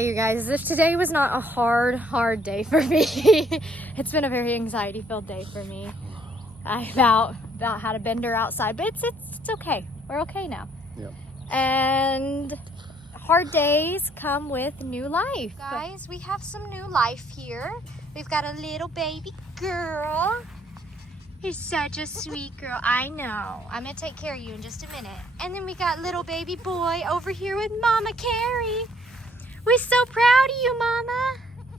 Okay, you guys, if today was not a hard day for me, it's been a very anxiety-filled day for me. I about had a bender outside, but it's okay. We're okay now. Yep. And hard days come with new life. Guys, we have some new life here. We've got a little baby girl. He's such a sweet girl. I know. I'm gonna take care of you in just a minute. And then we got little baby boy over here with Mama Carrie. We're so proud of you, Mama.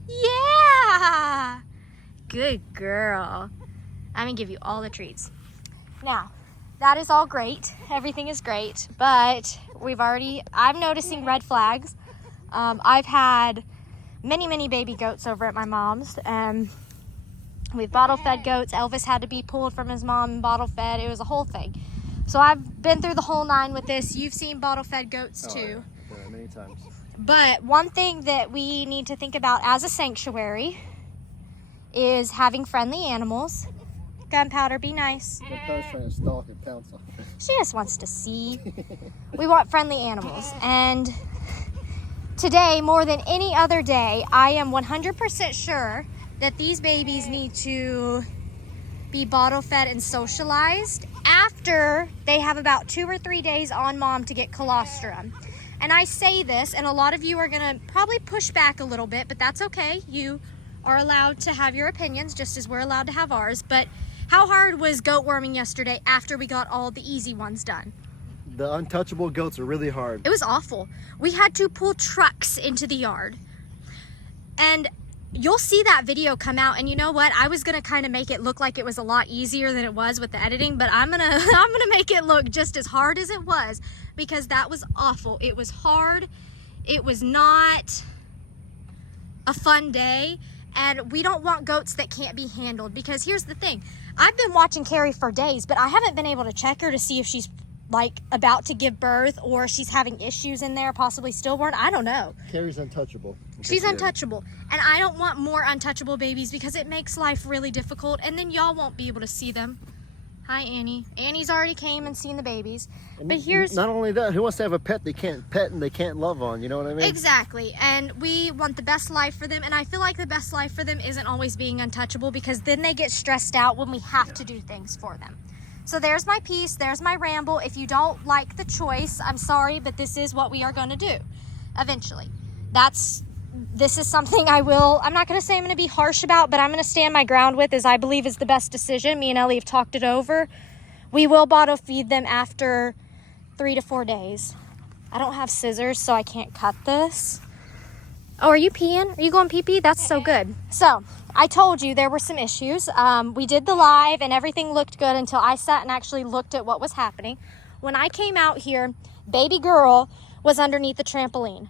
Yeah. Good girl. I'm gonna give you all the treats. Now, that is all great. Everything is great, but I'm noticing red flags. I've had many baby goats over at my mom's, and we've bottle fed goats. Elvis had to be pulled from his mom and bottle fed. It was a whole thing. So I've been through the whole nine with this. You've seen bottle fed goats too. Yeah, many times. But one thing that we need to think about as a sanctuary is having friendly animals. Gunpowder, be nice. Gunpowder's trying to stalk and pounce on her. She just wants to see. We want friendly animals. And today, more than any other day, I am 100% sure that these babies need to be bottle fed and socialized after they have about 2 or 3 days on mom to get colostrum. And I say this, and a lot of you are gonna probably push back a little bit, but that's okay. You are allowed to have your opinions just as we're allowed to have ours. But how hard was goat worming yesterday after we got all the easy ones done? The untouchable goats are really hard. It was awful. We had to pull trucks into the yard. And you'll see that video come out, and you know what? I was gonna kind of make it look like it was a lot easier than it was with the editing, but I'm gonna make it look just as hard as it was, because that was awful. It was hard. It was not a fun day, and we don't want goats that can't be handled, because here's the thing. I've been watching Carrie for days, but I haven't been able to check her to see if she's like about to give birth or she's having issues in there, possibly stillborn. I don't know. Carrie's untouchable. She's untouchable, and I don't want more untouchable babies because it makes life really difficult, and then y'all won't be able to see them. Hi, Annie. Annie's already came and seen the babies. But here's... Not only that, who wants to have a pet they can't pet and they can't love on? You know what I mean? Exactly. And we want the best life for them, and I feel like the best life for them isn't always being untouchable, because then they get stressed out when we have to do things for them. So there's my piece. There's my ramble. If you don't like the choice, I'm sorry, but this is what we are going to do eventually. This is something I'm not going to say I'm going to be harsh about, but I'm going to stand my ground with, as I believe is the best decision. Me and Ellie have talked it over. We will bottle feed them after 3 to 4 days. I don't have scissors, so I can't cut this. Oh, are you peeing? Are you going pee-pee? That's so good. So I told you there were some issues. We did the live and everything looked good until I sat and actually looked at what was happening. When I came out here, baby girl was underneath the trampoline.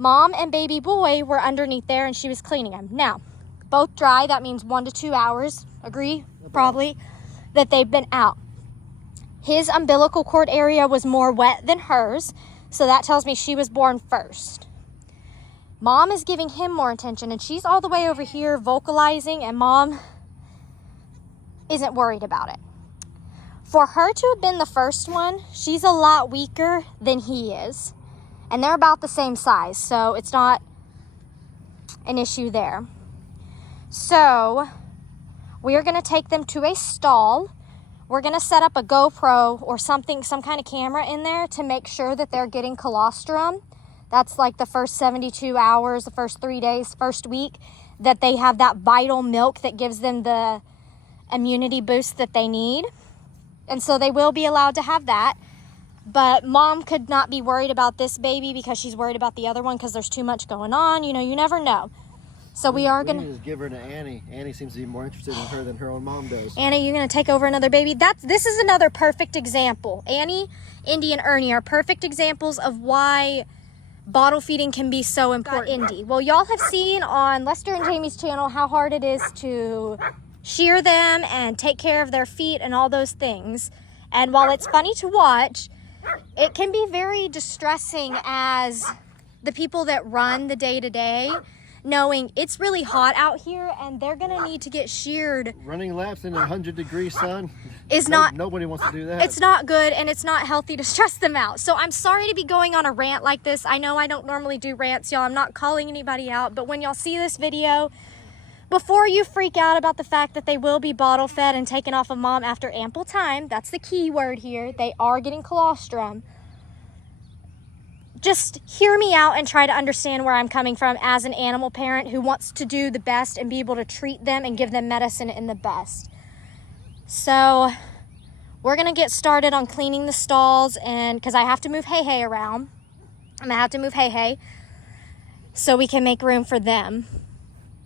Mom and baby boy were underneath there, and she was cleaning them. Now, both dry. That means 1 to 2 hours. Agree? Probably. That they've been out. His umbilical cord area was more wet than hers, so that tells me she was born first. Mom is giving him more attention, and she's all the way over here vocalizing, and Mom isn't worried about it. For her to have been the first one, she's a lot weaker than he is. And they're about the same size, so it's not an issue there. So we are going to take them to a stall. We're going to set up a GoPro or something, some kind of camera in there to make sure that they're getting colostrum. That's like the first 72 hours, the first 3 days, first week, that they have that vital milk that gives them the immunity boost that they need. And so they will be allowed to have that. But Mom could not be worried about this baby because she's worried about the other one because there's too much going on. You know, you never know. So we are going to just give her to Annie. Annie seems to be more interested in her than her own mom does. Annie, you're going to take over another baby? This is another perfect example. Annie, Indy, and Ernie are perfect examples of why bottle feeding can be so important. Indy. Well, y'all have seen on Lester and Jamie's channel how hard it is to shear them and take care of their feet and all those things. And while it's funny to watch, it can be very distressing as the people that run the day-to-day, knowing it's really hot out here and they're going to need to get sheared. Running laps in 100-degree sun. is not... Nobody wants to do that. It's not good, and it's not healthy to stress them out. So I'm sorry to be going on a rant like this. I know I don't normally do rants, y'all. I'm not calling anybody out. But when y'all see this video, before you freak out about the fact that they will be bottle fed and taken off of mom after ample time, that's the key word here. They are getting colostrum. Just hear me out and try to understand where I'm coming from as an animal parent who wants to do the best and be able to treat them and give them medicine in the best. So we're going to get started on cleaning the stalls, and because I have to move Hey around. I'm going to have to move Hey so we can make room for them.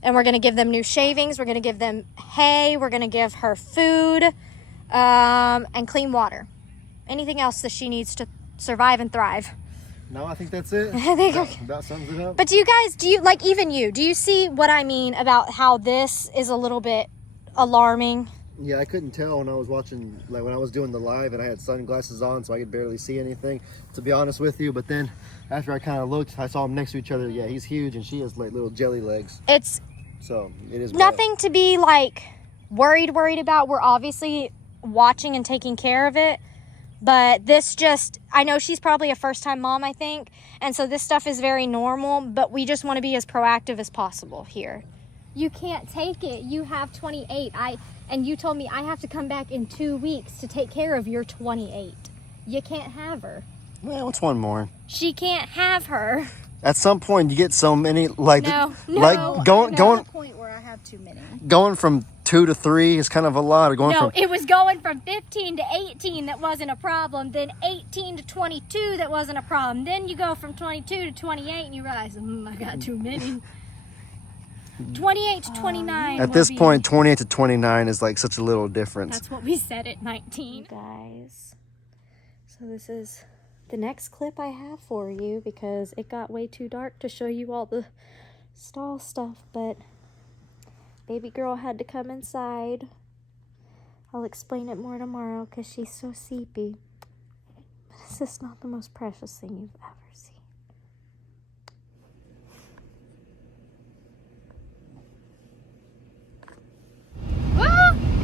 And we're going to give them new shavings. We're going to give them hay. We're going to give her food and clean water. Anything else that she needs to survive and thrive. No, I think that's it. That sums it up. But do you see what I mean about how this is a little bit alarming? Yeah, I couldn't tell when I was watching, like when I was doing the live, and I had sunglasses on, so I could barely see anything, to be honest with you. But then after I kind of looked, I saw them next to each other. Yeah, he's huge, and she has like little jelly legs. So it is nothing to be like worried about. We're obviously watching and taking care of it. But this just, I know she's probably a first-time mom, I think. And so this stuff is very normal, but we just want to be as proactive as possible here. You can't take it. You have 28. And you told me I have to come back in 2 weeks to take care of your 28. You can't have her. Well, it's one more. She can't have her. At some point, you get so many, like, going the point where I have too many. Going from 2 to 3 is kind of a lot. It was going from 15 to 18 that wasn't a problem. Then 18 to 22 that wasn't a problem. Then you go from 22 to 28 and you realize, I got too many. 28 to 29. At this point, 28 to 29 is like such a little difference. That's what we said at 19. Guys, so this is the next clip I have for you because it got way too dark to show you all the stall stuff, but baby girl had to come inside. I'll explain it more tomorrow because she's so sleepy. But it's just not the most precious thing you've ever seen.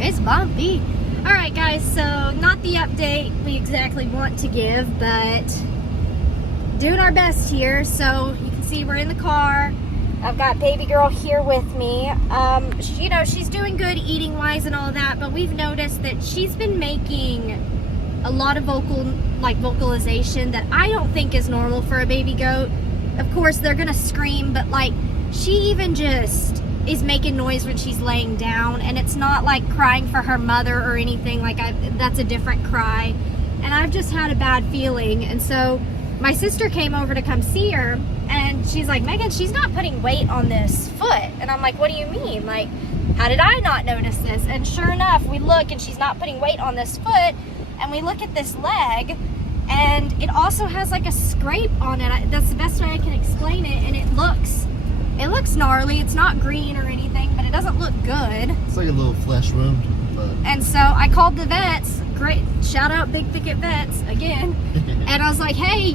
It's bumpy. All right, guys, so not the update we exactly want to give, but doing our best here. So you can see we're in the car. I've got baby girl here with me. She's doing good eating wise and all that, but we've noticed that she's been making a lot of vocalization that I don't think is normal for a baby goat. Of course, they're gonna scream, but like she even just is making noise when she's laying down, and it's not like crying for her mother or anything. Like that's a different cry, and I've just had a bad feeling. And so my sister came over to come see her, and she's like, Megan, she's not putting weight on this foot. And I'm like, what do you mean? Like, how did I not notice this? And sure enough, we look and she's not putting weight on this foot, and we look at this leg, and it also has like a scrape on it. That's the best way I can explain it, and it looks gnarly. It's not green or anything, but it doesn't look good. It's like a little flesh wound. But... And so I called the vets. Great, shout out Big Thicket Vets again. And I was like, hey,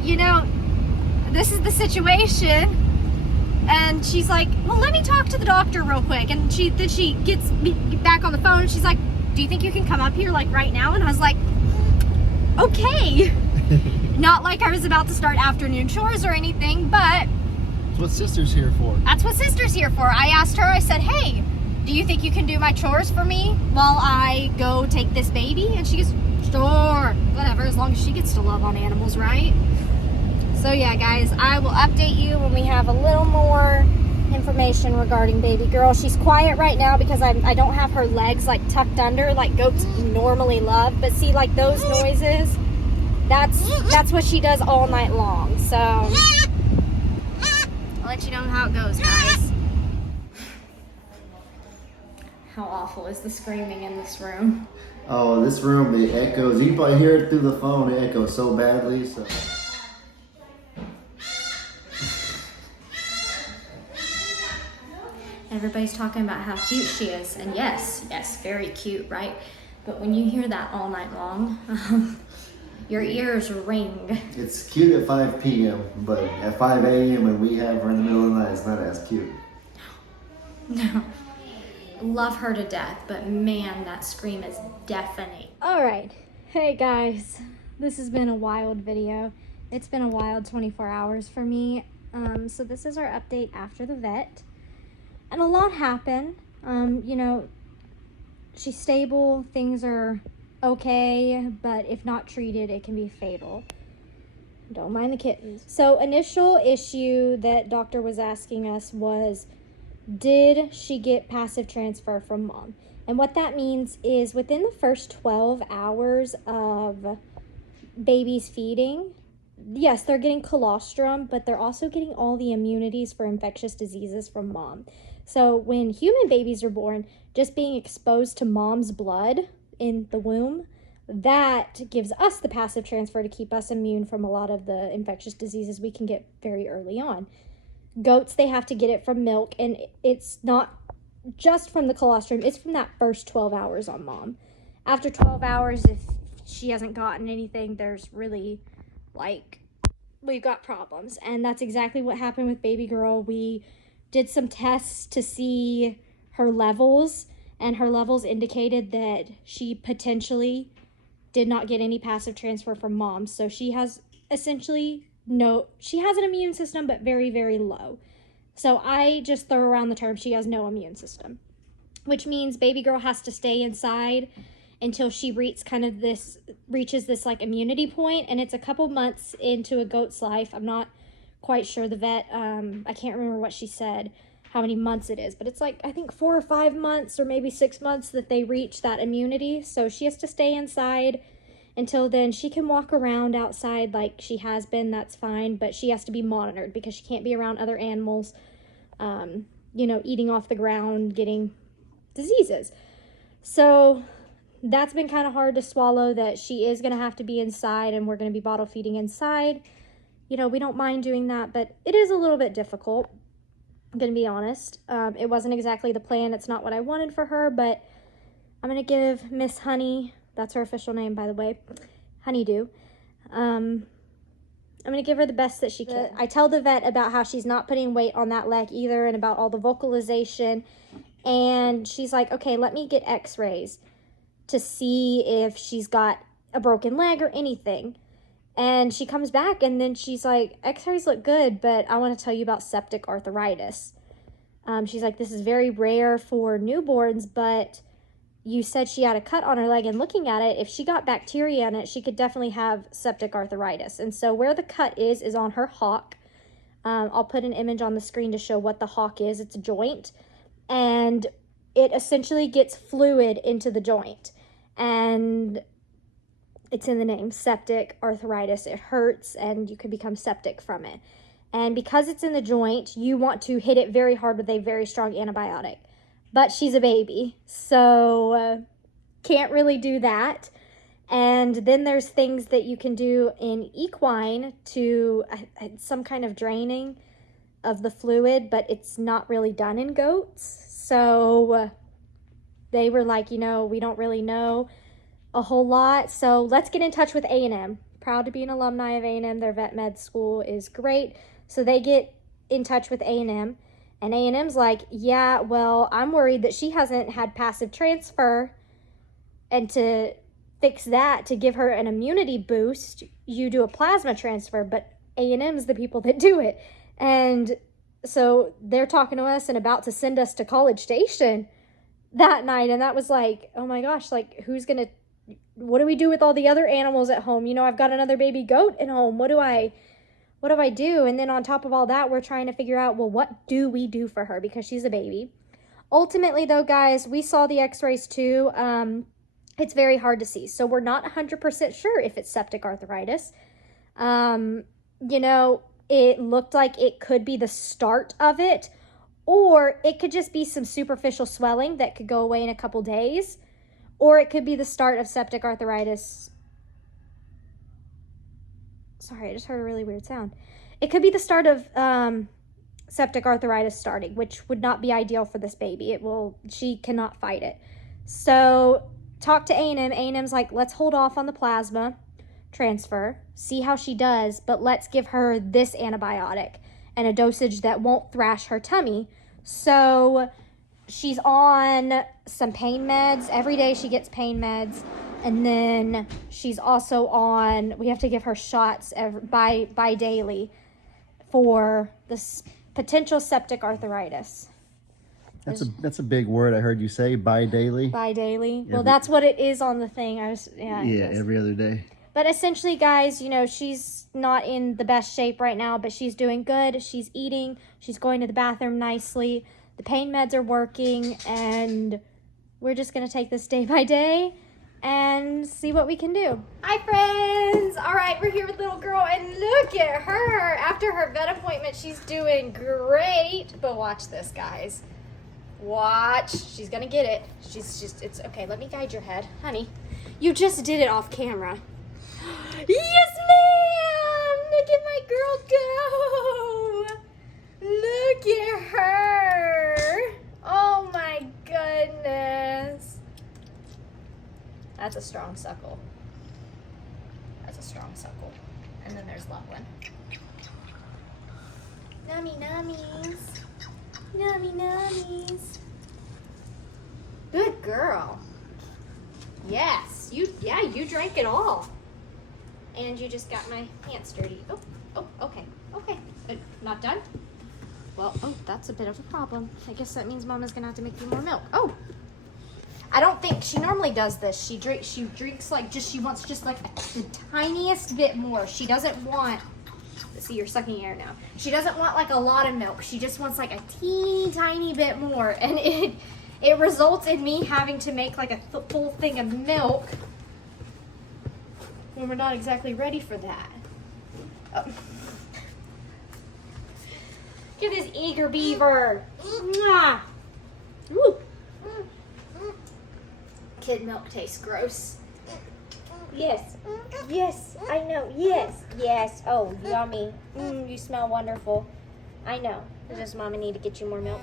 this is the situation. And she's like, well, let me talk to the doctor real quick. And she gets me back on the phone, and she's like, do you think you can come up here like right now? And I was like, okay. Not like I was about to start afternoon chores or anything, but that's what sister's here for. That's what sister's here for. I asked her, I said, hey, do you think you can do my chores for me while I go take this baby? And she goes, sure, whatever, as long as she gets to love on animals, right? So yeah, guys, I will update you when we have a little more information regarding baby girl. She's quiet right now because I don't have her legs like tucked under like goats normally love. But see, like those noises, that's what she does all night long. So I'll let you know how it goes, guys. How awful is the screaming in this room? Oh, this room, it echoes. You can probably hear it through the phone. It echoes so badly. So. Everybody's talking about how cute she is. And yes, very cute, right? But when you hear that all night long, your ears ring. It's cute at 5 p.m., but at 5 a.m. when we have her in the middle of the night, it's not as cute. No. Love her to death, but man, that scream is deafening. All right. Hey guys, this has been a wild video. It's been a wild 24 hours for me. So this is our update after the vet. And a lot happened. You know, she's stable, things are okay, but if not treated, it can be fatal. Don't mind the kittens. So initial issue that doctor was asking us was, did she get passive transfer from mom? And what that means is within the first 12 hours of babies feeding, yes, they're getting colostrum, but they're also getting all the immunities for infectious diseases from mom. So when human babies are born, just being exposed to mom's blood in the womb, that gives us the passive transfer to keep us immune from a lot of the infectious diseases we can get very early on. Goats, they have to get it from milk, and it's not just from the colostrum, it's from that first 12 hours on mom. After 12 hours, if she hasn't gotten anything, there's really, like, we've got problems. And that's exactly what happened with baby girl. We did some tests to see her levels, and her levels indicated that she potentially did not get any passive transfer from mom. So she has essentially she has an immune system, but very, very low. So I just throw around the term she has no immune system, which means baby girl has to stay inside until she reaches this like immunity point, and it's a couple months into a goat's life. I'm not quite sure, the vet, I can't remember what she said, how many months it is, but it's like, I think 4 or 5 months or maybe 6 months that they reach that immunity. So she has to stay inside until then. She can walk around outside like she has been, that's fine, but she has to be monitored because she can't be around other animals, you know, eating off the ground, getting diseases. So that's been kind of hard to swallow, that she is going to have to be inside and we're going to be bottle feeding inside. You know, we don't mind doing that, but it is a little bit difficult, I'm going to be honest. It wasn't exactly the plan. It's not what I wanted for her, but I'm going to give Miss Honey, that's her official name, by the way, Honeydew, I'm going to give her the best that she can. I tell the vet about how she's not putting weight on that leg either, and about all the vocalization, and she's like, okay, let me get x-rays to see if she's got a broken leg or anything. And she comes back and then she's like, x-rays look good, but I want to tell you about septic arthritis. She's like, this is very rare for newborns, but you said she had a cut on her leg, and looking at it, if she got bacteria in it, she could definitely have septic arthritis. And so where the cut is on her hock. I'll put an image on the screen to show what the hock is. It's a joint, and it essentially gets fluid into the joint, and it's in the name, septic arthritis. It hurts and you can become septic from it. And because it's in the joint, you want to hit it very hard with a very strong antibiotic. But she's a baby, so can't really do that. And then there's things that you can do in equine to some kind of draining of the fluid, but it's not really done in goats. So they were like, you know, we don't really know a whole lot, so let's get in touch with A&M. Proud to be an alumni of A&M. Their vet med school is great. So they get in touch with A&M, and A&M's like, yeah, well, I'm worried that she hasn't had passive transfer, and to fix that, to give her an immunity boost, you do a plasma transfer, but A&M's the people that do it. And so they're talking to us and about to send us to College Station that night, and that was like, oh my gosh, like, what do we do with all the other animals at home? You know, I've got another baby goat at home. What do I do? And then on top of all that, we're trying to figure out, well, what do we do for her? Because she's a baby. Ultimately, though, guys, we saw the x-rays too. It's very hard to see. So we're not 100% sure if it's septic arthritis. You know, it looked like it could be the start of it, or it could just be some superficial swelling that could go away in a couple days. Or it could be the start of septic arthritis. Sorry, I just heard a really weird sound. It could be the start of septic arthritis starting, which would not be ideal for this baby. She cannot fight it. So talk to A&M. A&M's like, let's hold off on the plasma transfer, see how she does, but let's give her this antibiotic and a dosage that won't thrash her tummy. So she's on some pain meds. Every day she gets pain meds. And then she's also on, we have to give her shots by daily for this potential septic arthritis. That's a big word I heard you say, bi-daily. Bi-daily. Well, that's what it is on the thing. Yeah, every other day. But essentially, guys, you know, she's not in the best shape right now, but she's doing good. She's eating. She's going to the bathroom nicely. The pain meds are working, and we're just going to take this day by day and see what we can do. Hi, friends. All right, we're here with little girl, and look at her. After her vet appointment, she's doing great. But watch this, guys. Watch. She's going to get it. It's okay. Let me guide your head. Honey, you just did it off camera. Yes, ma'am! Look at my girl go! Look at her! Oh my goodness! That's a strong suckle. That's a strong suckle. And then there's Loveland. Nummy nummies. Nummy nummies. Good girl. Yes, you drank it all. And you just got my pants dirty. Oh, okay. Not done? Well, that's a bit of a problem. I guess that means Mama's gonna have to make you more milk. Oh, I don't think she normally does this. She drinks like she wants just like the tiniest bit more. She doesn't want, see, you're sucking air now. She doesn't want like a lot of milk. She just wants like a teeny tiny bit more. And it results in me having to make like a full thing of milk when we're not exactly ready for that. Oh. Look at this eager beaver. Mwah. Woo. Kid milk tastes gross. Yes, I know, yes. Oh, yummy. You smell wonderful. I know. Does Mama need to get you more milk?